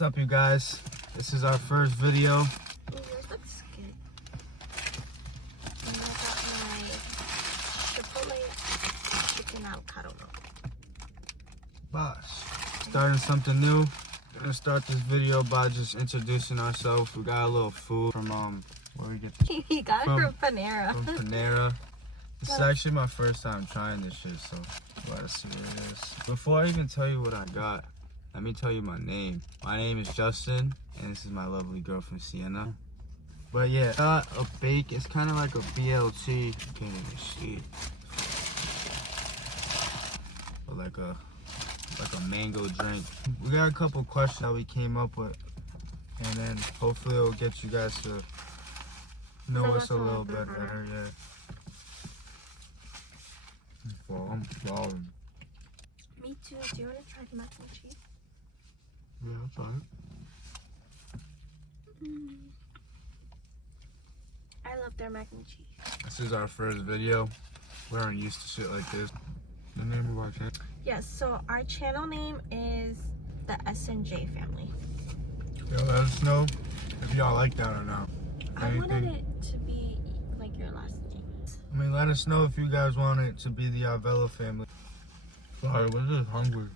What's up, you guys? This is our first video. Ooh, yours looks good. And I got my Chipotle chicken avocado milk. Boss. Starting something new. We're gonna start this video by just introducing ourselves. We got a little food from where we get this He got it from Panera. from Panera. This is actually my first time trying this shit, so let's see what it is. Before I even tell you what I got, let me tell you my name. My name is Justin, and this is my lovely girlfriend, Sienna. But yeah, got a bake. It's kind of like a BLT. You can't even see it. But like a mango drink. We got a couple questions that we came up with, and then hopefully it'll get you guys to know us a little bit better. Yeah. Well, I'm starving. Me too. Do you want to try the mac and cheese? Yeah, I'll try it. I love their mac and cheese. This is our first video. We aren't used to shit like this. The name of our channel? Yes, so our channel name is the S&J family. Yeah, let us know if y'all like that or not. I wanted it to be like your last name. I mean, let us know if you guys want it to be the Avella family. Sorry, we're just hungry.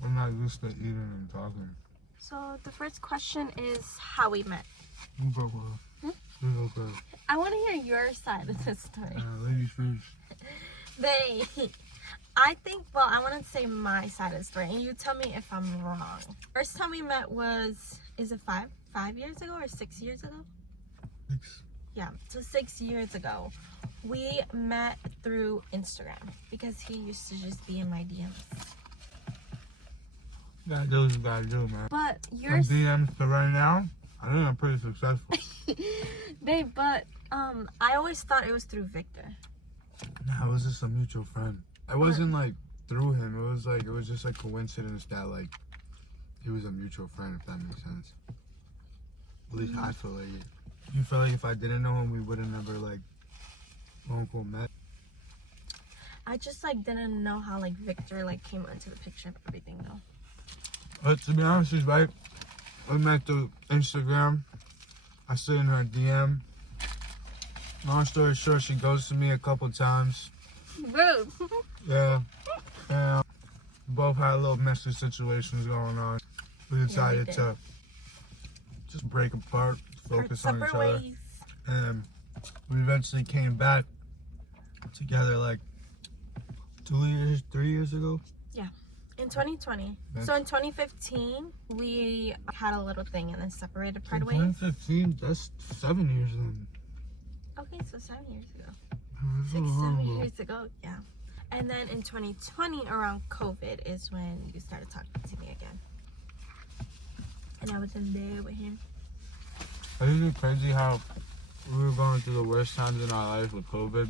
We're not used to eating and talking. So the first question is how we met. Okay. I want to hear your side of the story. Ladies first. I think, well, I want to say my side of the story, and you tell me if I'm wrong. First time we met was, is it 5 years ago or 6 years ago? 6. Yeah, so 6 years ago. We met through Instagram because he used to just be in my DMs. You gotta do what you gotta do, man. But Your DMs to right now, I think I'm pretty successful. Babe, but I always thought it was through Victor. Nah, it was just a mutual friend. It wasn't like through him. It was just like coincidence that like he was a mutual friend, if that makes sense. At least I feel like it. You feel like if I didn't know him, we would have never like quote unquote met. I just like didn't know how like Victor like came into the picture of everything though. But to be honest, she's right. We met through Instagram. I slid in her DM. Long story short, she ghosted me a couple times. Rude. Yeah. And we both had a little messy situations going on. We decided to just break apart, focus on each other. Ways. And we eventually came back together like 3 years ago. Yeah. In 2020. So in 2015, we had a little thing and then separated part ways. 2015, that's 7 years then. Okay, so 7 years ago. 7 6, years ago, yeah. And then in 2020, around COVID, is when you started talking to me again. And I was in there with him. Isn't it crazy how we were going through the worst times in our life with COVID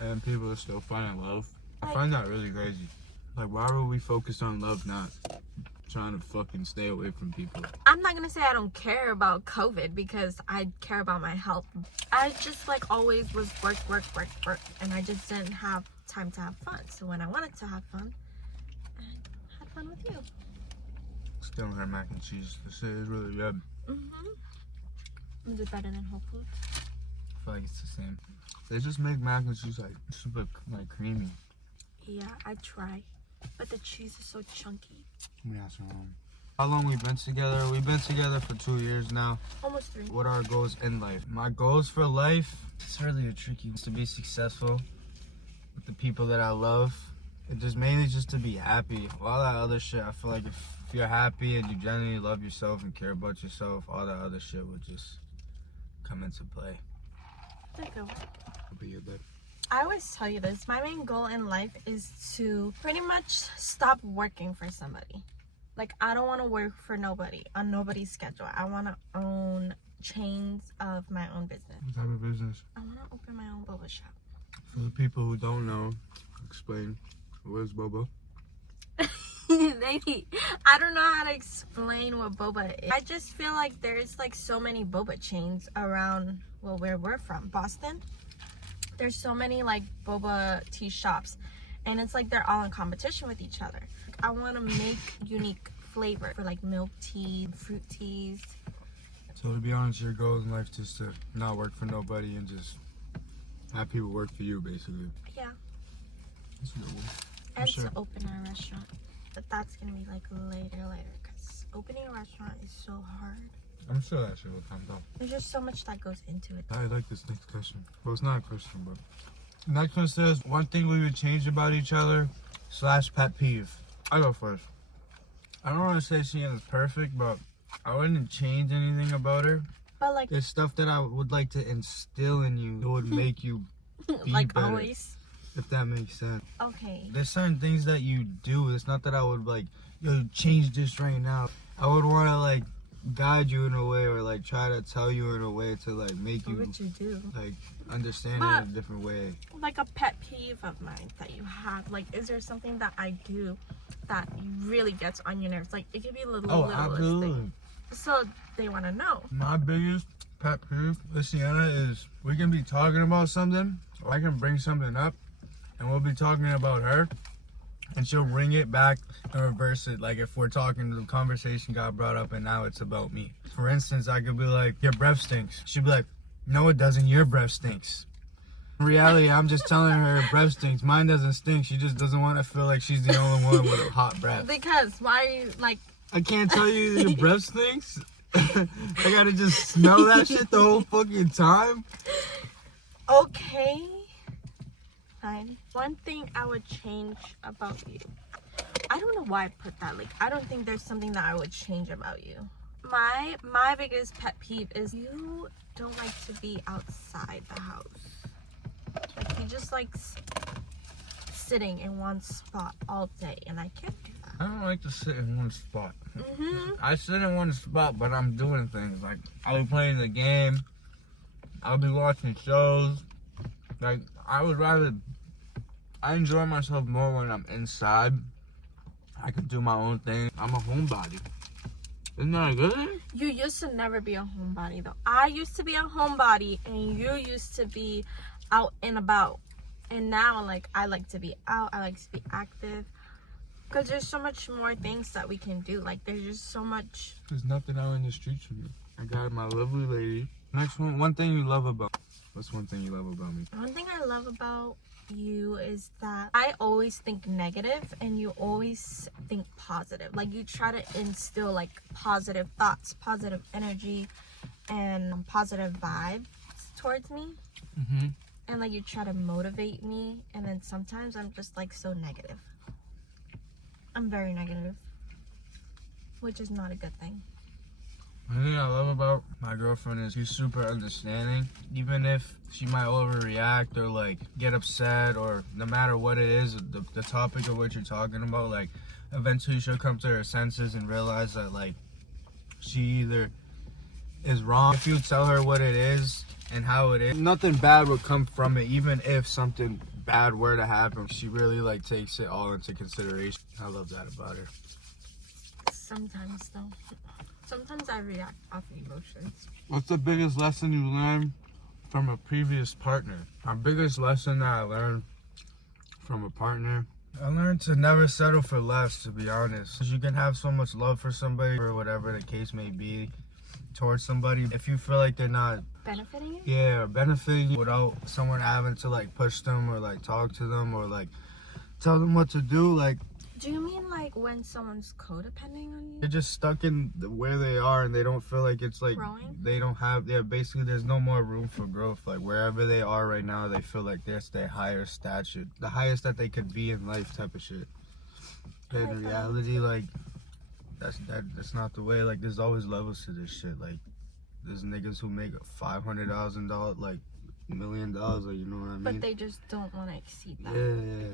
and people are still finding love? I find that really crazy. Like, why were we focused on love, not trying to fucking stay away from people? I'm not gonna say I don't care about COVID because I care about my health. I just like always was work, and I just didn't have time to have fun. So when I wanted to have fun, I had fun with you. Still her mac and cheese. This shit is really good. Is it better than Whole Foods? I feel like it's the same. They just make mac and cheese like super like creamy. Yeah, I try, but the cheese is so chunky. Let me ask her how long we've been together? We've been together for 2 years now. Almost 3. What are our goals in life? My goals for life, it's really a tricky one. To be successful with the people that I love. It's just mainly just to be happy. All that other shit, I feel like if you're happy and you genuinely love yourself and care about yourself, all that other shit would just come into play. It'll be a bit. I always tell you this, my main goal in life is to pretty much stop working for somebody. Like, I don't want to work for nobody, on nobody's schedule. I want to own chains of my own business. What type of business? I want to open my own boba shop. For the people who don't know, explain. What is boba? Lady, I don't know how to explain what boba is. I just feel like there's like so many boba chains around, well, where we're from, Boston. There's so many like boba tea shops, and it's like they're all in competition with each other. I want to make unique flavor for like milk tea, fruit teas. So to be honest, your goal in life is just to not work for nobody and just have people work for you, basically. Yeah. That's a good one. And sure. to open a restaurant. But that's gonna be like later, because opening a restaurant is so hard. I'm sure that shit will come down. There's just so much that goes into it. I like this next question. Well, it's not a question, but next one says one thing we would change about each other / pet peeve. I go first. I don't want to say she is perfect, but I wouldn't change anything about her. But like, There's stuff that I would like to instill in you that would make you be like better, always. if that makes sense. Okay. There's certain things that you do. It's not that I would like, yo, change this right now. I would want to like guide you in a way, or like try to tell you in a way to like make What you would you do? like understand it in a different way. Like a pet peeve of mine that you have. Like, is there something that I do that really gets on your nerves? Like, it could be a little littlest absolutely. thing. So they want to know. My biggest pet peeve with Sienna is we can be talking about something, or I can bring something up, and we'll be talking about her, and she'll bring it back and reverse it. Like if we're talking, the conversation got brought up and now it's about me. For instance, I could be like, your breath stinks. She'd be like, no it doesn't, your breath stinks. In reality, I'm just telling her breath stinks. Mine doesn't stink. She just doesn't want to feel like she's the only one with a hot breath. Because why are you like... I can't tell you your breath stinks. I gotta just smell that shit the whole fucking time. Okay. Fine. One thing I would change about you. I don't know why I put that. Like, I don't think there's something that I would change about you. My biggest pet peeve is you don't like to be outside the house. Like, you just like sitting in one spot all day, and I can't do that. I don't like to sit in one spot. Mm-hmm. I sit in one spot, but I'm doing things. Like, I'll be playing the game. I'll be watching shows. Like, I enjoy myself more when I'm inside. I can do my own thing. I'm a homebody. Isn't that a good thing? You used to never be a homebody, though. I used to be a homebody, and you used to be out and about. And now, like, I like to be out. I like to be active. Because there's so much more things that we can do. Like, there's just so much. There's nothing out in the streets for me. I got my lovely lady. Next one thing you love about. What's one thing you love about me? One thing I love about you is that I always think negative and you always think positive. Like, you try to instill like positive thoughts, positive energy, and positive vibes towards me. Mm-hmm. And like, you try to motivate me, and then sometimes I'm just like so negative. I'm very negative, which is not a good thing. One thing I love about my girlfriend is she's super understanding. Even if she might overreact or like get upset, or no matter what it is, the topic of what you're talking about, like eventually she'll come to her senses and realize that like she either is wrong. If you tell her what it is and how it is, nothing bad would come from it. Even if something bad were to happen, she really like takes it all into consideration. I love that about her. Sometimes though. Sometimes I react off emotions. What's the biggest lesson you learned from a previous partner? My biggest lesson that I learned from a partner, I learned to never settle for less, to be honest. 'Cause you can have so much love for somebody, or whatever the case may be, towards somebody. If you feel like they're not Benefiting you? or benefiting you without someone having to like push them or like talk to them or like tell them what to do, like Do you mean like when someone's codependent on you? they're just stuck in where they are and they don't feel like it's like Growing? they don't have, basically there's no more room for growth. Like wherever they are right now, they feel like that's their higher stature, the highest that they could be in life type of shit. But in reality, like that's not the way. Like there's always levels to this shit. Like there's niggas who make $500,000, like $1 million, like, you know what I mean? But they just don't want to exceed that. Yeah.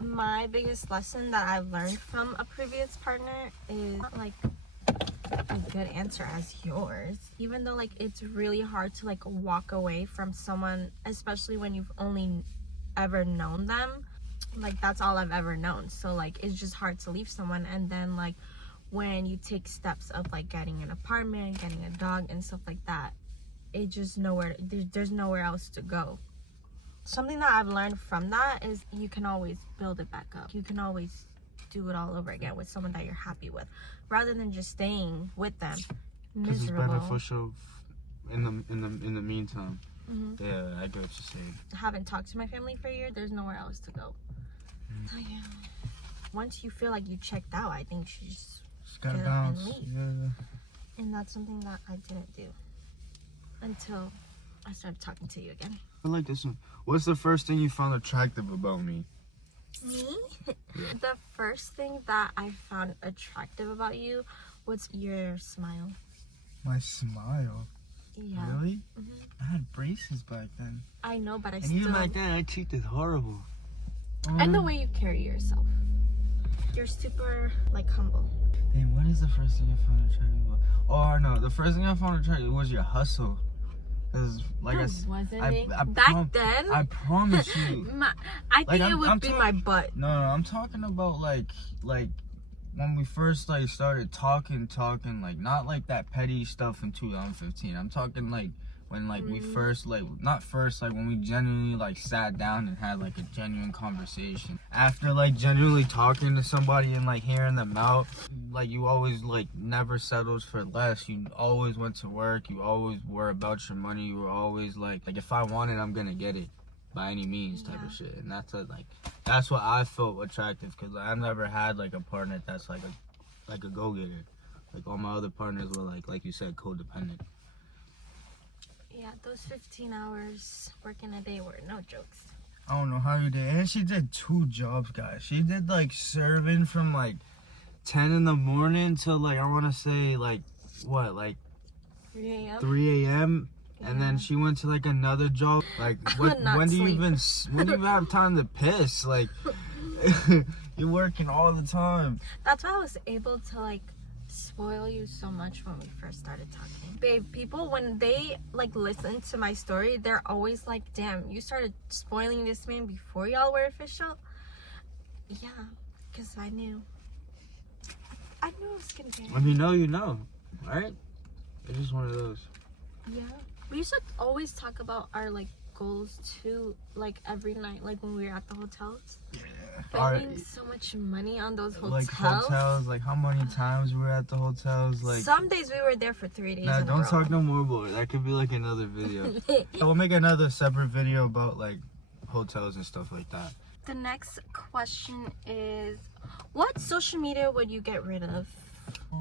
My biggest lesson that I've learned from a previous partner is not like a good answer as yours. Even though like it's really hard to like walk away from someone, especially when you've only ever known them. Like that's all I've ever known. So like it's just hard to leave someone. And then like when you take steps of like getting an apartment, getting a dog and stuff like that, it just there's nowhere else to go. Something that I've learned from that is you can always build it back up. You can always do it all over again with someone that you're happy with, rather than just staying with them Because it's miserable. beneficial in the meantime. Mm-hmm. Yeah, I get what you're saying. I haven't talked to my family for a year. There's nowhere else to go. So yeah, once you feel like you checked out, I think you just Gotta get up and bounce. leave. Yeah. And that's something that I didn't do until I started talking to you again. I like this one. What's the first thing you found attractive about me? Me? Yeah. The first thing that I found attractive about you was your smile. My smile. Yeah. Really? Mhm. I had braces back then. I know, but I And still... even back then, I teeth is horrible. And the way you carry yourself. You're super, like, humble. Dang, what is the first thing I found attractive about? Oh, no. The first thing I found attractive was your hustle. Because, like No, I said, wasn't I it? Back then? I promise you. I think Like, it I'm would be my butt. No, I'm talking about like when we first like started talking, like not like that petty stuff in 2015. I'm talking like when like we first like not first like when we genuinely like sat down and had like a genuine conversation. After like genuinely talking to somebody and like hearing them out, like you always like never settled for less. You always went to work. You always were about your money. You were always like if I want it, I'm gonna get it. By any means type of shit. And that's that's what I felt attractive, because I've never had like a partner that's like a go-getter. Like all my other partners were like you said, codependent. Yeah, those 15 hours working a day were no jokes. I don't know how you did. And she did 2 jobs, guys. She did like serving from like 10 in the morning till like I want to say like 3 a.m. 3 a.m. And then she went to like another job. Like when do you even have time to piss? Like you're working all the time. That's why I was able to like spoil you so much when we first started talking. Babe, people when they like listen to my story, they're always like, damn, you started spoiling this man before y'all were official? Yeah, because I knew it was gonna be. When you know, right? It's just one of those. Yeah. We used to always talk about our like goals too, like every night, like when we were at the hotels. Yeah. Spending so much money on those hotels. Like hotels, like how many times we were at the hotels, like some days we were there for 3 days. Nah, in a don't row. talk no more about it. That could be like another video. We'll make another separate video about like hotels and stuff like that. The next question is, what social media would you get rid of?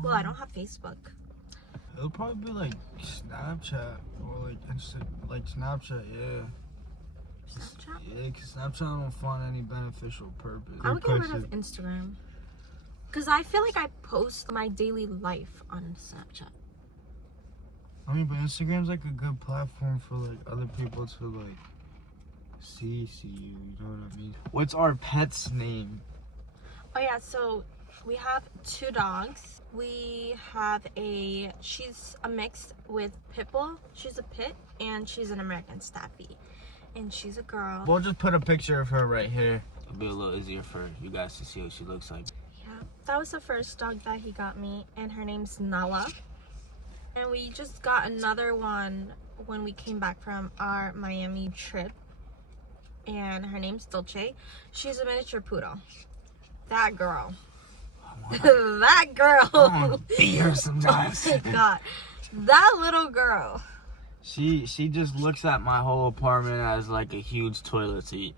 Well, I don't have Facebook. It'll probably be like Snapchat or like Snapchat, yeah. Snapchat? Yeah, because Snapchat I don't find any beneficial purpose. I would get rid of Instagram. Because I feel like I post my daily life on Snapchat. I mean, but Instagram's like a good platform for like other people to like see you, you know what I mean? What's our pet's name? Oh yeah, so we have 2 dogs. We have she's a mix with Pitbull. She's a pit, and she's an American Staffy. And she's a girl. We'll just put a picture of her right here. It'll be a little easier for you guys to see what she looks like. Yeah, that was the first dog that he got me, and her name's Nala. And we just got another one when we came back from our Miami trip. And her name's Dolce. She's a miniature poodle. That girl. That girl. I want to beat her sometimes. God, that little girl. She just looks at my whole apartment as like a huge toilet seat.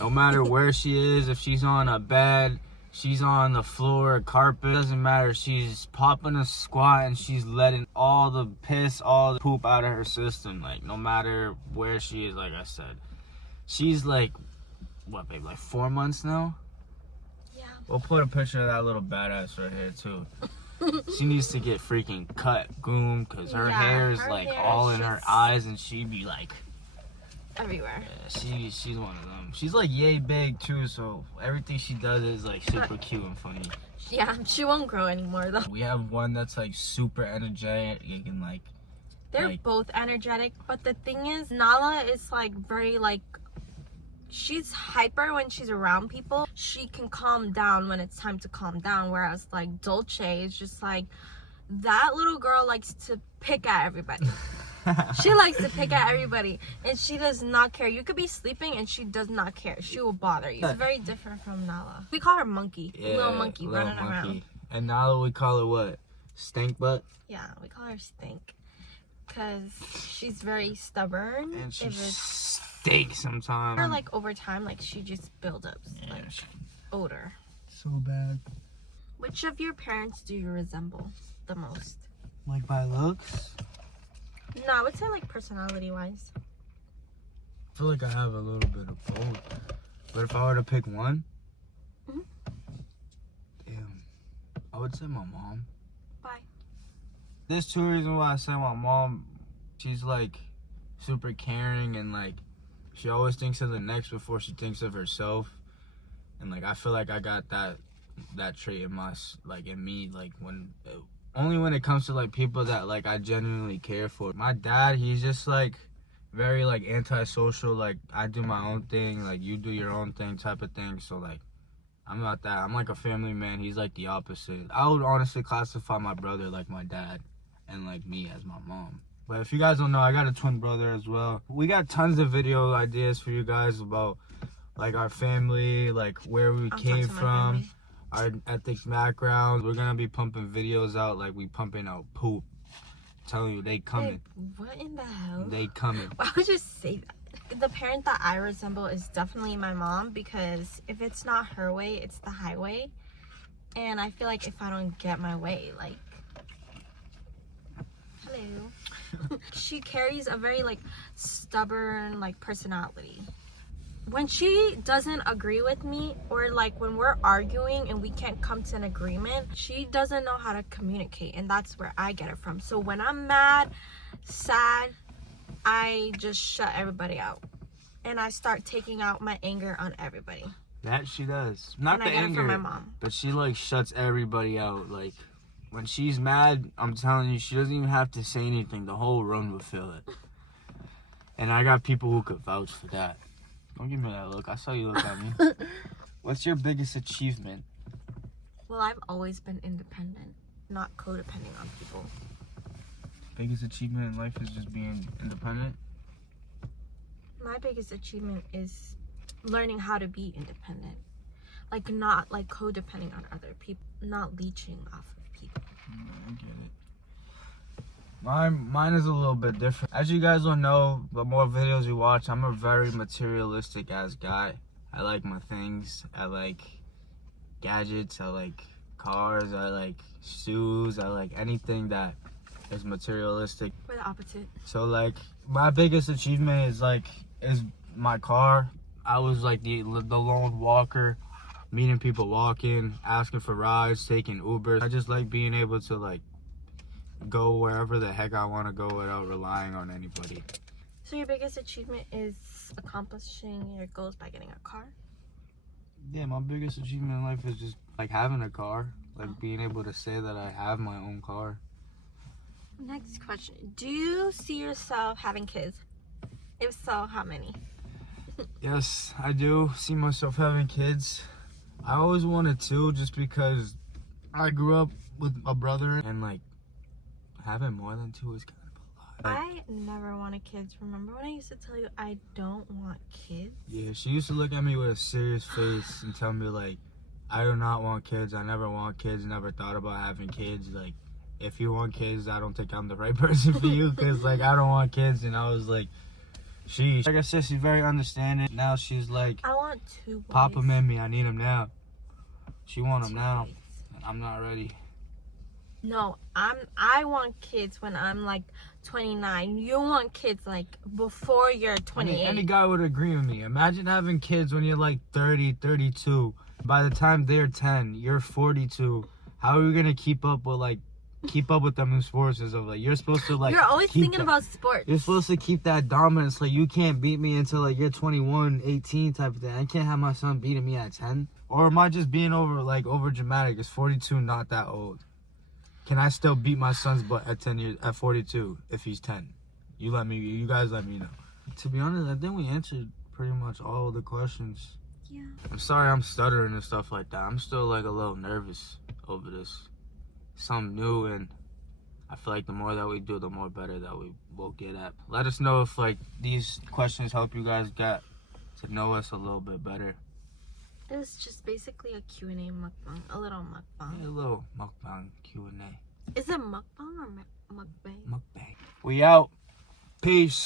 No matter where she is, if she's on a bed, she's on the floor, carpet, doesn't matter. She's popping a squat and she's letting all the piss, all the poop out of her system. Like no matter where she is, like I said. She's like, what babe, like 4 months now? Yeah. We'll put a picture of that little badass right here too. She needs to get freaking cut, groomed, because her hair is like all in her eyes and she be like everywhere. Yeah, she's one of them. She's like yay big too, so everything she does is like super cute and funny. Yeah, she won't grow anymore though. We have one that's like super energetic and like they're both energetic, but the thing is Nala is like very like she's hyper when she's around people. She can calm down when it's time to calm down, whereas like Dolce is just like that little girl likes to pick at everybody. She likes to pick at everybody, and she does not care. You could be sleeping, and she does not care. She will bother you. It's very different from Nala. We call her Monkey. Yeah, little monkey running around. And Nala, we call her what? Stink butt? Yeah, we call her Stink. Because she's very stubborn. And she stinks sometimes. Or like over time, like she just builds up like odor. So bad. Which of your parents do you resemble the most? Like by looks? No, I would say like personality wise. I feel like I have a little bit of both. But if I were to pick one, damn, I would say my mom. Why? There's two reasons why I say my mom. She's like super caring and like she always thinks of the next before she thinks of herself. And like I feel like I got that trait in me, like only when it comes to like people that like I genuinely care for. My dad, he's just like very like antisocial, like I do my own thing, like you do your own thing type of thing. So like I'm not that. I'm like a family man. He's like the opposite. I would honestly classify my brother like my dad and like me as my mom. But if you guys don't know, I got a twin brother as well. We got tons of video ideas for you guys about like our family, like where we came from, our ethnic backgrounds. We're gonna be pumping videos out like we pumping out poop. I'm telling you, they coming. What in the hell? They coming. Why would you say that? The parent that I resemble is definitely my mom, because if it's not her way, it's the highway. And I feel like if I don't get my way, like, hello. She carries a very like stubborn like personality. When she doesn't agree with me, or like when we're arguing and we can't come to an agreement, she doesn't know how to communicate, and that's where I get it from. So when I'm mad, sad, I just shut everybody out and I start taking out my anger on everybody. That she does. Not the anger, from my mom. but she like shuts everybody out. Like when she's mad, I'm telling you, she doesn't even have to say anything. The whole room will feel it. And I got people who could vouch for that. Don't give me that look. I saw you look at me. What's your biggest achievement? Well, I've always been independent, not codependent on people. Biggest achievement in life is just being independent? My biggest achievement is learning how to be independent. Like not like codepending on other people, not leeching off of people. I get it. Mine is a little bit different. As you guys will know, the more videos you watch, I'm a very materialistic ass guy. I like my things. I like gadgets. I like cars. I like shoes. I like anything that is materialistic. We're the opposite. So like my biggest achievement is my car. I was like the lone walker, meeting people walking, asking for rides, taking Ubers. I just like being able to like go wherever the heck I want to go without relying on anybody. So your biggest achievement is accomplishing your goals by getting a car? Yeah, my biggest achievement in life is just like having a car, like being able to say that I have my own car. Next question. Do you see yourself having kids? If so, how many? Yes, I do see myself having kids. I always wanted to, just because I grew up with a brother, and like having more than two is kind of a lot. I never wanted kids. Remember when I used to tell you I don't want kids? Yeah, she used to look at me with a serious face and tell me like, I do not want kids. I never want kids. Never thought about having kids. Like, if you want kids, I don't think I'm the right person for you, because like I don't want kids. And I was like, like I said, she's very understanding. Now she's like, I want two boys. Pop them in me. I need them now. She want them now. Boys. And I'm not ready. No, I want kids when I'm like 29. You want kids like before you're 28. I mean, any guy would agree with me. Imagine having kids when you're like 30, 32. By the time they're 10, you're 42. How are you gonna keep up with them in sports? Is like you're supposed to like. You're always thinking about sports. You're supposed to keep that dominance. Like you can't beat me until like you're 21, 18 type of thing. I can't have my son beating me at 10. Or am I just being over dramatic? Is 42 not that old? Can I still beat my son's butt at 10 years, at 42, if he's 10? You guys let me know. To be honest, I think we answered pretty much all the questions. Yeah. I'm sorry I'm stuttering and stuff like that. I'm still like a little nervous over this. Something new, and I feel feel like the more that we do, the more better that we will get at. Let us know if like these questions help you guys get to know us a little bit better. It was just basically a Q&A mukbang, a little mukbang. A little mukbang Q&A. Is it mukbang or mukbang? Mukbang. We out. Peace.